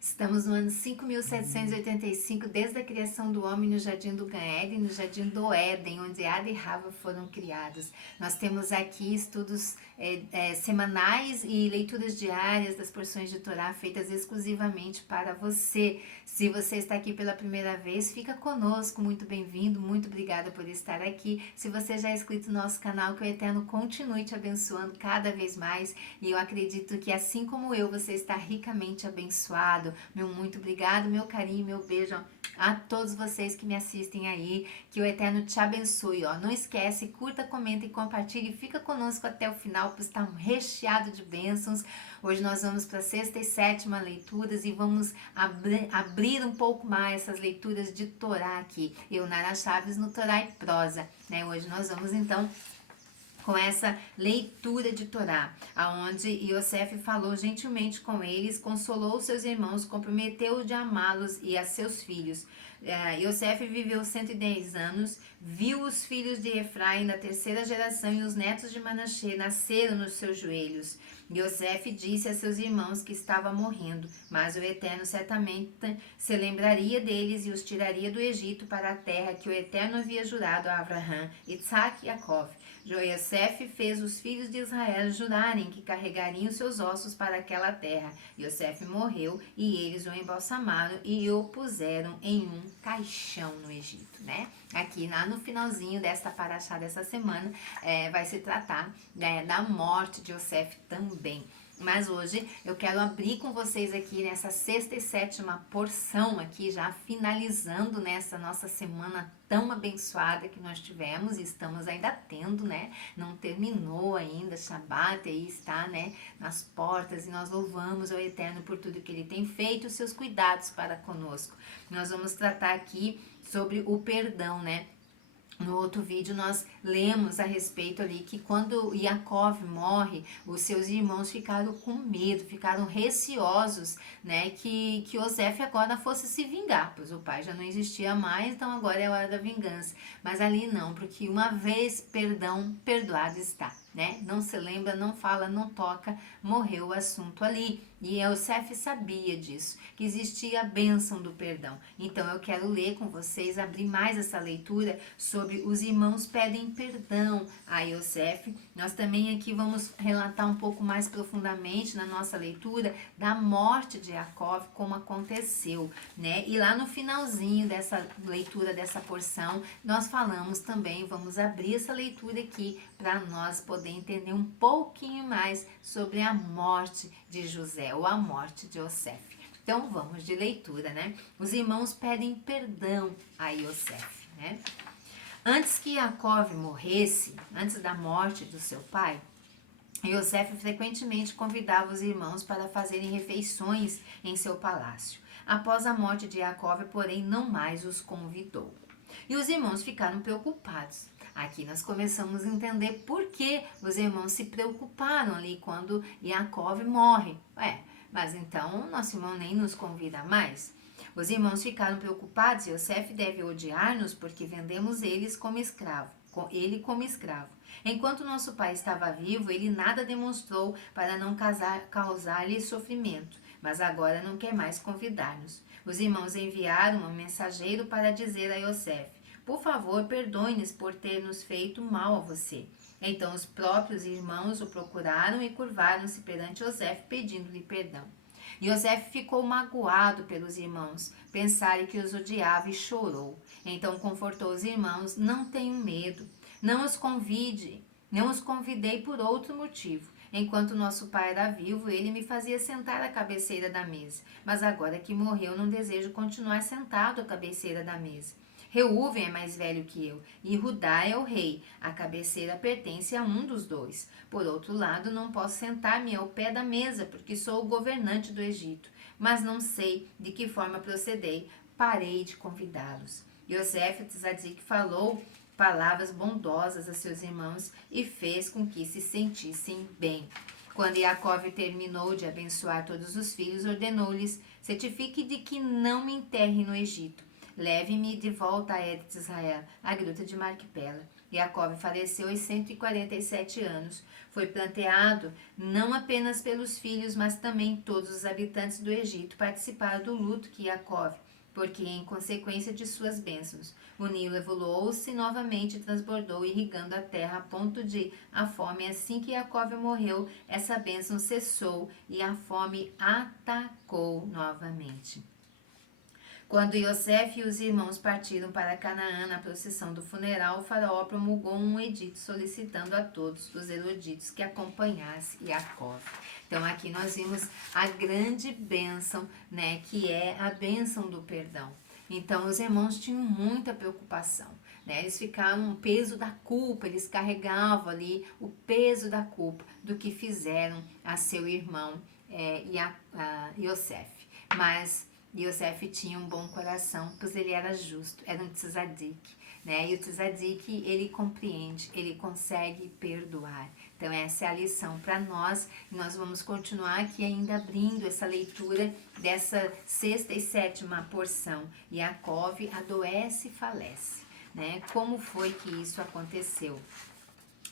Estamos no ano 5.785, desde a criação do homem no Jardim do Gan-Eden, no Jardim do Éden, onde Adão e Rava foram criados. Nós temos aqui estudos semanais e leituras diárias das porções de Torá feitas exclusivamente para você. Se você está aqui pela primeira vez, fica conosco, muito bem-vindo, muito obrigada por estar aqui. Se você já é inscrito no nosso canal, que o Eterno continue te abençoando cada vez mais, e eu acredito que assim como eu, você está ricamente abençoado. Meu muito obrigado, meu carinho, meu beijo a todos vocês que me assistem aí, que o Eterno te abençoe, ó. Não esquece, curta, comenta e compartilhe, fica conosco até o final, pois está recheado de bênçãos. Hoje nós vamos para a sexta e sétima leituras e vamos abrir um pouco mais essas leituras de Torá aqui. Eu, Nara Chaves, no Torá e Prosa, né? Hoje nós vamos então com essa leitura de Torá, aonde Yosef falou gentilmente com eles, consolou seus irmãos, comprometeu de amá-los e a seus filhos. Yosef viveu 110 anos, viu os filhos de Efraim da terceira geração e os netos de Manassés nasceram nos seus joelhos. Yosef disse a seus irmãos que estava morrendo, mas o Eterno certamente se lembraria deles e os tiraria do Egito para a terra que o Eterno havia jurado a Abraão, Isaac e Jacó. Yosef fez os filhos de Israel jurarem que carregariam seus ossos para aquela terra. Yosef morreu e eles o embalsamaram e o puseram em um caixão no Egito, né? Aqui lá no finalzinho desta paraxá dessa semana vai se tratar da morte de Yosef também. Mas hoje eu quero abrir com vocês aqui nessa sexta e sétima porção aqui, já finalizando nessa nossa semana tão abençoada que nós tivemos e estamos ainda tendo, né? Não terminou ainda, Shabat aí está, né? Nas portas, e nós louvamos ao Eterno por tudo que Ele tem feito, os seus cuidados para conosco. Nós vamos tratar aqui sobre o perdão, né? No outro vídeo nós lemos a respeito ali que quando Yaakov morre, os seus irmãos ficaram com medo, ficaram receosos, né, que Yosef agora fosse se vingar, pois o pai já não existia mais, então agora é a hora da vingança. Mas ali não, porque uma vez perdão, perdoado está, né? Não se lembra, não fala, não toca, morreu o assunto ali. E Yosef sabia disso, que existia a bênção do perdão. Então eu quero ler com vocês, abrir mais essa leitura sobre os irmãos pedem perdão a Yosef. Nós também aqui vamos relatar um pouco mais profundamente na nossa leitura da morte de Jacó, como aconteceu, né? E lá no finalzinho dessa leitura, dessa porção, nós falamos também, vamos abrir essa leitura aqui para nós poder entender um pouquinho mais sobre a morte de José, ou a morte de Yosef. Então vamos de leitura, né? Os irmãos pedem perdão a Yosef, né? Antes que Jacó morresse, antes da morte do seu pai, Yosef frequentemente convidava os irmãos para fazerem refeições em seu palácio. Após a morte de Jacó, porém, não mais os convidou. E os irmãos ficaram preocupados. Aqui nós começamos a entender por que os irmãos se preocuparam ali quando Jacó morre. Mas então nosso irmão nem nos convida mais? Os irmãos ficaram preocupados e Yosef deve odiar-nos porque vendemos ele como escravo. Enquanto nosso pai estava vivo, ele nada demonstrou para não causar-lhe sofrimento, mas agora não quer mais convidar-nos. Os irmãos enviaram um mensageiro para dizer a Yosef: por favor, perdoe-nos por ter nos feito mal a você. Então os próprios irmãos o procuraram e curvaram-se perante Yosef, pedindo-lhe perdão. Yosef ficou magoado pelos irmãos, pensarem que os odiava, e chorou. Então confortou os irmãos: não tenham medo, não os convidei por outro motivo. Enquanto nosso pai era vivo, ele me fazia sentar à cabeceira da mesa. Mas agora que morreu, não desejo continuar sentado à cabeceira da mesa. Reuven é mais velho que eu, e Judá é o rei. A cabeceira pertence a um dos dois. Por outro lado, não posso sentar-me ao pé da mesa, porque sou o governante do Egito. Mas não sei de que forma proceder. Parei de convidá-los. Yosef Tzadik falou palavras bondosas a seus irmãos e fez com que se sentissem bem. Quando Jacó terminou de abençoar todos os filhos, ordenou-lhes: certifique de que não me enterre no Egito. Leve-me de volta a Eretz Israel, a gruta de Marquipela. Jacó faleceu aos 147 anos. Foi planteado não apenas pelos filhos, mas também todos os habitantes do Egito participaram do luto que Jacó, porque em consequência de suas bênçãos, o Nilo evoluiu-se novamente e transbordou, irrigando a terra a ponto de a fome, assim que Jacó morreu, essa bênção cessou e a fome atacou novamente. Quando Yosef e os irmãos partiram para Canaã na procissão do funeral, o faraó promulgou um edito solicitando a todos os eruditos que acompanhassem Jacó. Então aqui nós vimos a grande bênção, né, que é a bênção do perdão. Então os irmãos tinham muita preocupação, né? Eles ficaram o peso da culpa, eles carregavam ali o peso da culpa do que fizeram a seu irmão Yosef. Mas Yosef tinha um bom coração, pois ele era justo, era um tzadik, né? E o tzadik, ele compreende, ele consegue perdoar. Então essa é a lição para nós, e nós vamos continuar aqui ainda abrindo essa leitura dessa sexta e sétima porção. Yaakov adoece e falece, né? Como foi que isso aconteceu?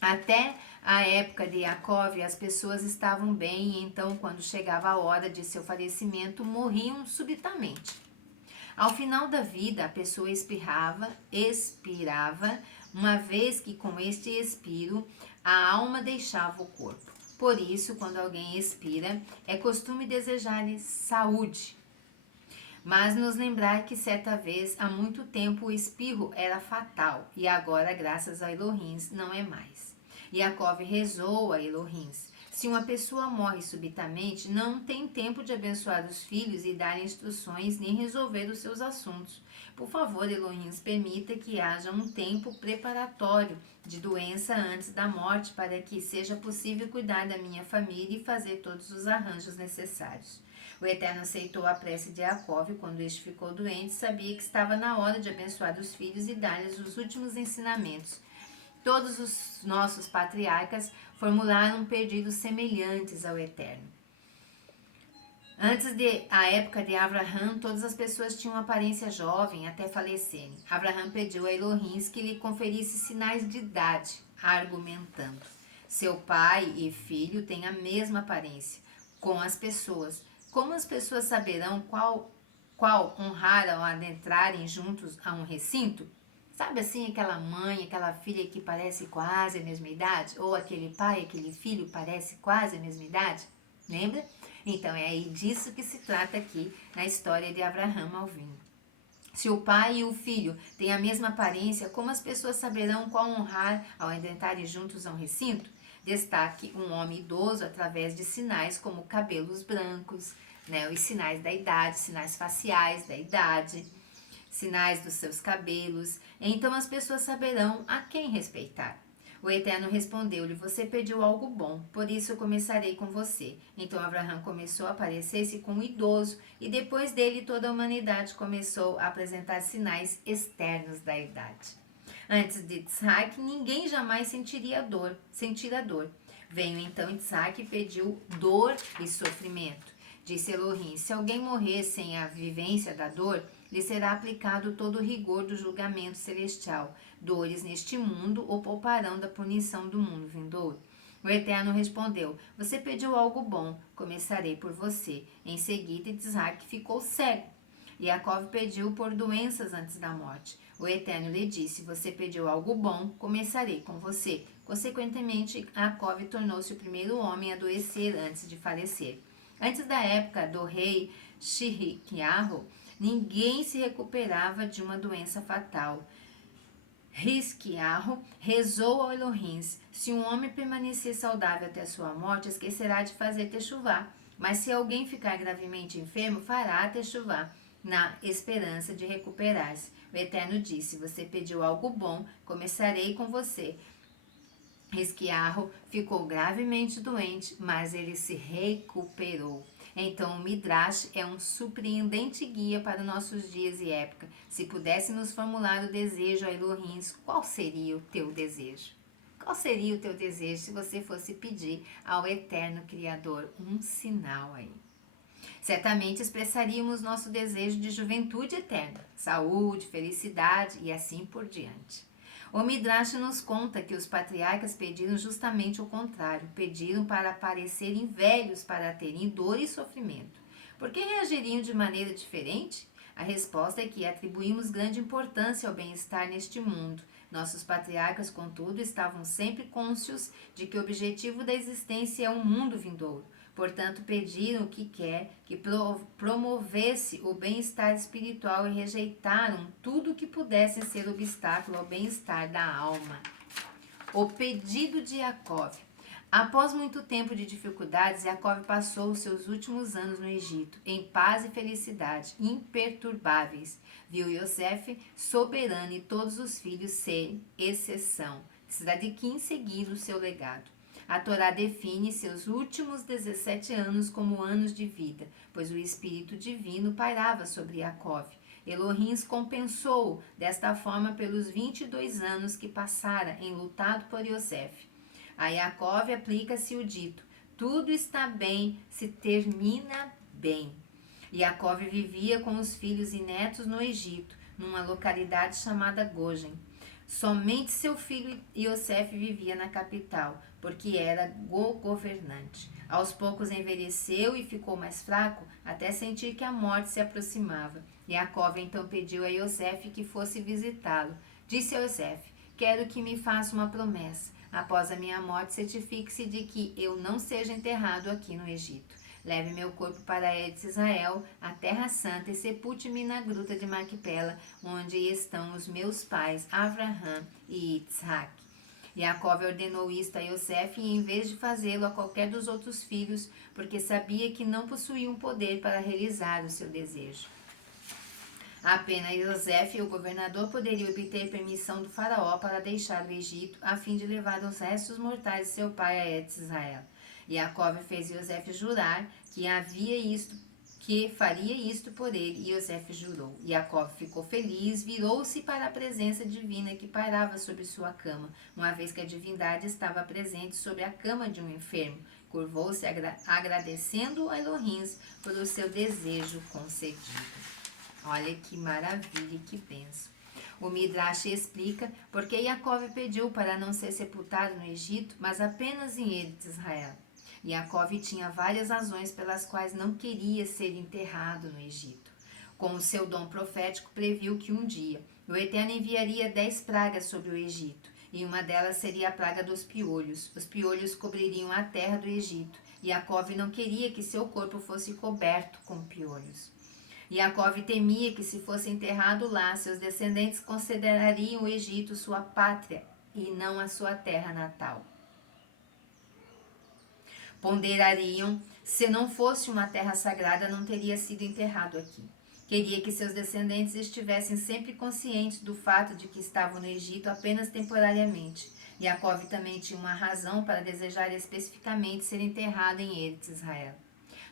Até a época de Jacó, as pessoas estavam bem, e então, quando chegava a hora de seu falecimento, morriam subitamente. Ao final da vida, a pessoa expirava, uma vez que com este expiro, a alma deixava o corpo. Por isso, quando alguém expira, é costume desejar-lhe saúde. Mas nos lembrar que certa vez, há muito tempo, o espirro era fatal, e agora, graças a Elohim, não é mais. Jacó rezou a Elohim: se uma pessoa morre subitamente, não tem tempo de abençoar os filhos e dar instruções nem resolver os seus assuntos. Por favor, Elohim, permita que haja um tempo preparatório de doença antes da morte, para que seja possível cuidar da minha família e fazer todos os arranjos necessários. O Eterno aceitou a prece de Jacó quando este ficou doente, sabia que estava na hora de abençoar os filhos e dar-lhes os últimos ensinamentos. Todos os nossos patriarcas formularam pedidos semelhantes ao Eterno. Antes da época de Abraham, todas as pessoas tinham aparência jovem até falecerem. Abraham pediu a Elohim que lhe conferisse sinais de idade, argumentando: seu pai e filho têm a mesma aparência com as pessoas. Como as pessoas saberão qual honrar ao adentrarem juntos a um recinto? Sabe assim, aquela mãe, aquela filha que parece quase a mesma idade? Ou aquele pai, aquele filho parece quase a mesma idade? Lembra? Então é aí disso que se trata aqui na história de Abraham ao vinho. Se o pai e o filho têm a mesma aparência, como as pessoas saberão qual honrar ao adentrarem juntos a um recinto? Destaque um homem idoso através de sinais como cabelos brancos, né, os sinais da idade, sinais faciais da idade, sinais dos seus cabelos. Então as pessoas saberão a quem respeitar. O Eterno respondeu-lhe: você pediu algo bom, por isso eu começarei com você. Então Abraham começou a parecer-se com um idoso, e depois dele toda a humanidade começou a apresentar sinais externos da idade. Antes de Isaac, ninguém jamais sentira dor. Veio então Isaac e pediu dor e sofrimento. Disse Elohim: se alguém morrer sem a vivência da dor, lhe será aplicado todo o rigor do julgamento celestial. Dores neste mundo o pouparão da punição do mundo vindouro. O Eterno respondeu: você pediu algo bom, começarei por você. Em seguida, Isaac ficou cego. Jacó pediu por doenças antes da morte. O Eterno lhe disse: você pediu algo bom, começarei com você. Consequentemente, Jacó tornou-se o primeiro homem a adoecer antes de falecer. Antes da época do rei Shirquiarro, ninguém se recuperava de uma doença fatal. Risquiarro rezou ao Elohim: se um homem permanecer saudável até sua morte, esquecerá de fazer techuvá. Mas se alguém ficar gravemente enfermo, fará techuvá, na esperança de recuperar-se. O Eterno disse: você pediu algo bom, começarei com você. Risquiarro ficou gravemente doente, mas ele se recuperou. Então, o Midrash é um surpreendente guia para nossos dias e época. Se pudéssemos formular o desejo a Elohim, qual seria o teu desejo? Qual seria o teu desejo se você fosse pedir ao Eterno Criador um sinal aí? Certamente expressaríamos nosso desejo de juventude eterna, saúde, felicidade e assim por diante. O Midrash nos conta que os patriarcas pediram justamente o contrário, pediram para parecerem velhos, para terem dor e sofrimento. Por que reagiriam de maneira diferente? A resposta é que atribuímos grande importância ao bem-estar neste mundo. Nossos patriarcas, contudo, estavam sempre cônscios de que o objetivo da existência é um mundo vindouro. Portanto, pediram o que quer que promovesse o bem-estar espiritual e rejeitaram tudo que pudesse ser obstáculo ao bem-estar da alma. O pedido de Jacó. Após muito tempo de dificuldades, Jacó passou os seus últimos anos no Egito, em paz e felicidade, imperturbáveis. Viu Yosef soberano e todos os filhos sem exceção. Tzadikim seguindo o seu legado. A Torá define seus últimos 17 anos como anos de vida, pois o Espírito Divino pairava sobre Jacó. Elohim compensou desta forma pelos 22 anos que passara enlutado por Yosef. A Jacó aplica-se o dito: tudo está bem se termina bem. Jacó vivia com os filhos e netos no Egito, numa localidade chamada Gojen. Somente seu filho Yosef vivia na capital, porque era governante. Aos poucos envelheceu e ficou mais fraco, até sentir que a morte se aproximava. Jacó então pediu a Yosef que fosse visitá-lo. Disse a Yosef: quero que me faça uma promessa. Após a minha morte, certifique-se de que eu não seja enterrado aqui no Egito. Leve meu corpo para Eretz Israel, a terra santa, e sepulte-me na gruta de Macpela, onde estão os meus pais, Avraham e Isaac. Jacó ordenou isto a Yosef e, em vez de fazê-lo a qualquer dos outros filhos, porque sabia que não possuíam poder para realizar o seu desejo. Apenas Yosef, o governador, poderia obter permissão do faraó para deixar o Egito, a fim de levar os restos mortais de seu pai a Eretz Israel. Jacó fez Yosef jurar que faria isto por ele, e Yosef jurou. Jacó ficou feliz, virou-se para a presença divina que pairava sobre sua cama, uma vez que a divindade estava presente sobre a cama de um enfermo. Curvou-se agradecendo a Elohim por o seu desejo concedido. Olha que maravilha e que bênção. O Midrash explica porque Jacó pediu para não ser sepultado no Egito, mas apenas em Eretz Israel. Jacó tinha várias razões pelas quais não queria ser enterrado no Egito. Com o seu dom profético, previu que um dia o Eterno enviaria 10 pragas sobre o Egito, e uma delas seria a praga dos piolhos. Os piolhos cobririam a terra do Egito, e Jacó não queria que seu corpo fosse coberto com piolhos. Jacó temia que, se fosse enterrado lá, seus descendentes considerariam o Egito sua pátria e não a sua terra natal. Ponderariam: se não fosse uma terra sagrada, não teria sido enterrado aqui. Queria que seus descendentes estivessem sempre conscientes do fato de que estavam no Egito apenas temporariamente. Jacó também tinha uma razão para desejar especificamente ser enterrado em Eretz Israel.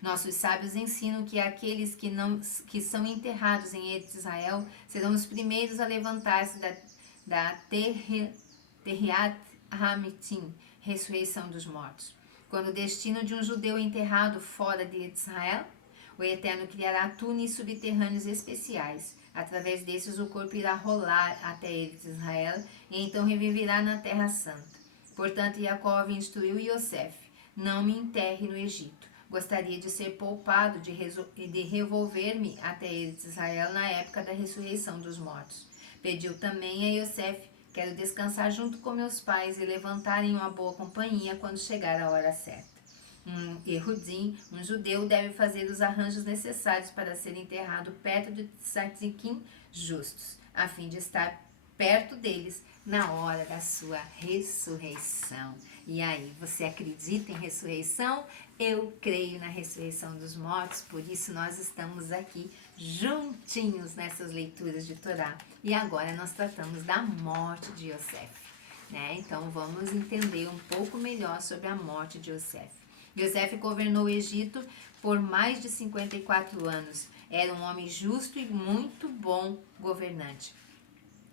Nossos sábios ensinam que aqueles que são enterrados em Eretz Israel serão os primeiros a levantar-se da Terriat Hamitim, ressurreição dos mortos. Quando o destino de um judeu enterrado fora de Israel, o Eterno criará túneis subterrâneos especiais. Através desses, o corpo irá rolar até Eretz Israel e então reviverá na Terra Santa. Portanto, Jacó instruiu Yosef: não me enterre no Egito. Gostaria de ser poupado de revolver-me até Eretz Israel na época da ressurreição dos mortos. Pediu também a Yosef: quero descansar junto com meus pais e levantar em uma boa companhia quando chegar a hora certa. Um Ehudim, um judeu, deve fazer os arranjos necessários para ser enterrado perto de tzadikim justos, a fim de estar perto deles na hora da sua ressurreição. E aí, você acredita em ressurreição? Eu creio na ressurreição dos mortos, por isso nós estamos aqui juntinhos nessas leituras de Torá. E agora nós tratamos da morte de Yosef, né? Então vamos entender um pouco melhor sobre a morte de Yosef. Yosef governou o Egito por mais de 54 anos. Era um homem justo e muito bom governante.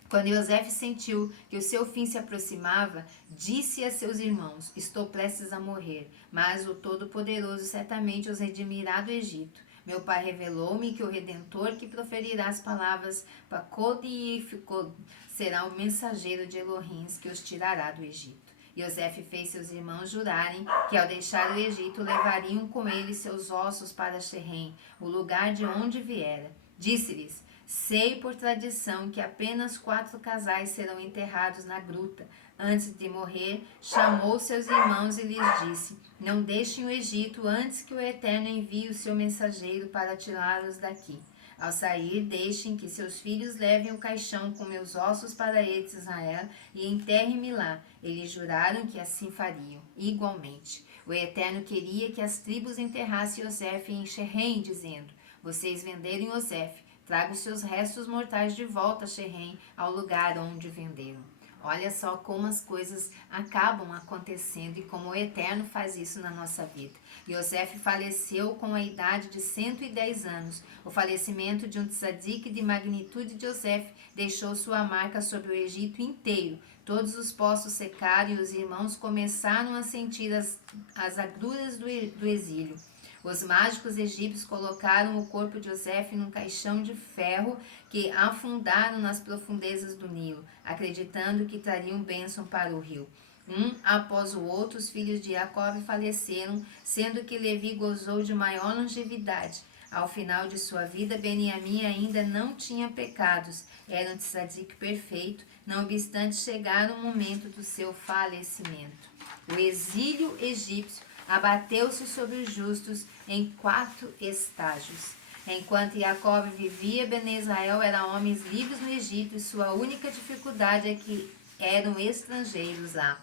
Quando Yosef sentiu que o seu fim se aproximava, disse a seus irmãos: estou prestes a morrer, mas o Todo-Poderoso certamente os redimirá do Egito. Meu pai revelou-me que o Redentor que proferirá as palavras Pacod e Ficod será o mensageiro de Elohim que os tirará do Egito. Yosef fez seus irmãos jurarem que ao deixar o Egito levariam com eles seus ossos para Xerém, o lugar de onde viera. Disse-lhes: sei por tradição que apenas 4 casais serão enterrados na gruta. Antes de morrer, chamou seus irmãos e lhes disse: não deixem o Egito antes que o Eterno envie o seu mensageiro para tirá-los daqui. Ao sair, deixem que seus filhos levem o caixão com meus ossos para eles, Israel, e enterrem-me lá. Eles juraram que assim fariam. Igualmente, o Eterno queria que as tribos enterrassem Yosef em Xerém, dizendo: vocês venderam Yosef, traga os seus restos mortais de volta a Xerém, ao lugar onde venderam. Olha só como as coisas acabam acontecendo e como o Eterno faz isso na nossa vida. Yosef faleceu com a idade de 110 anos. O falecimento de um tzadik de magnitude de Yosef deixou sua marca sobre o Egito inteiro. Todos os poços secaram e os irmãos começaram a sentir as agruras do exílio. Os mágicos egípcios colocaram o corpo de Yosef num caixão de ferro que afundaram nas profundezas do Nilo, acreditando que trariam bênção para o rio. Um após o outro, os filhos de Jacó faleceram, sendo que Levi gozou de maior longevidade. Ao final de sua vida, Beniamim ainda não tinha pecados, era um tzadik perfeito, não obstante chegar o momento do seu falecimento. O exílio egípcio abateu-se sobre os justos em 4 estágios. Enquanto Jacob vivia, Ben Israel era homens livres no Egito e sua única dificuldade é que eram estrangeiros lá.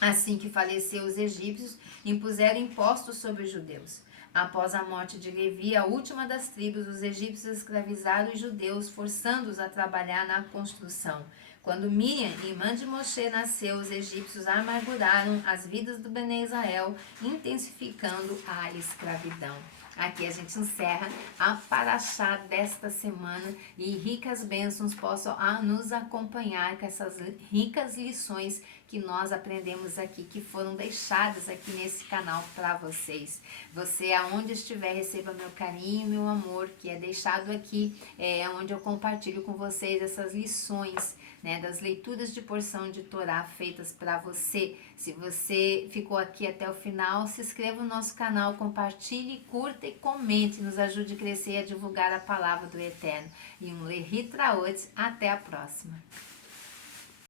Assim que faleceu, os egípcios impuseram impostos sobre os judeus. Após a morte de Levi, a última das tribos, os egípcios escravizaram os judeus, forçando-os a trabalhar na construção. Quando Miriam, irmã de Moshe, nasceu, os egípcios amarguraram as vidas do Bene Israel, intensificando a escravidão. Aqui a gente encerra a paraxá desta semana e ricas bênçãos possam nos acompanhar com essas ricas lições que nós aprendemos aqui, que foram deixadas aqui nesse canal para vocês. Você, aonde estiver, receba meu carinho, meu amor, que é deixado aqui, onde eu compartilho com vocês essas lições, né, das leituras de porção de Torá feitas para você. Se você ficou aqui até o final, se inscreva no nosso canal, compartilhe, curta e comente, nos ajude a crescer e a divulgar a palavra do Eterno. E um Lehitraot, até a próxima.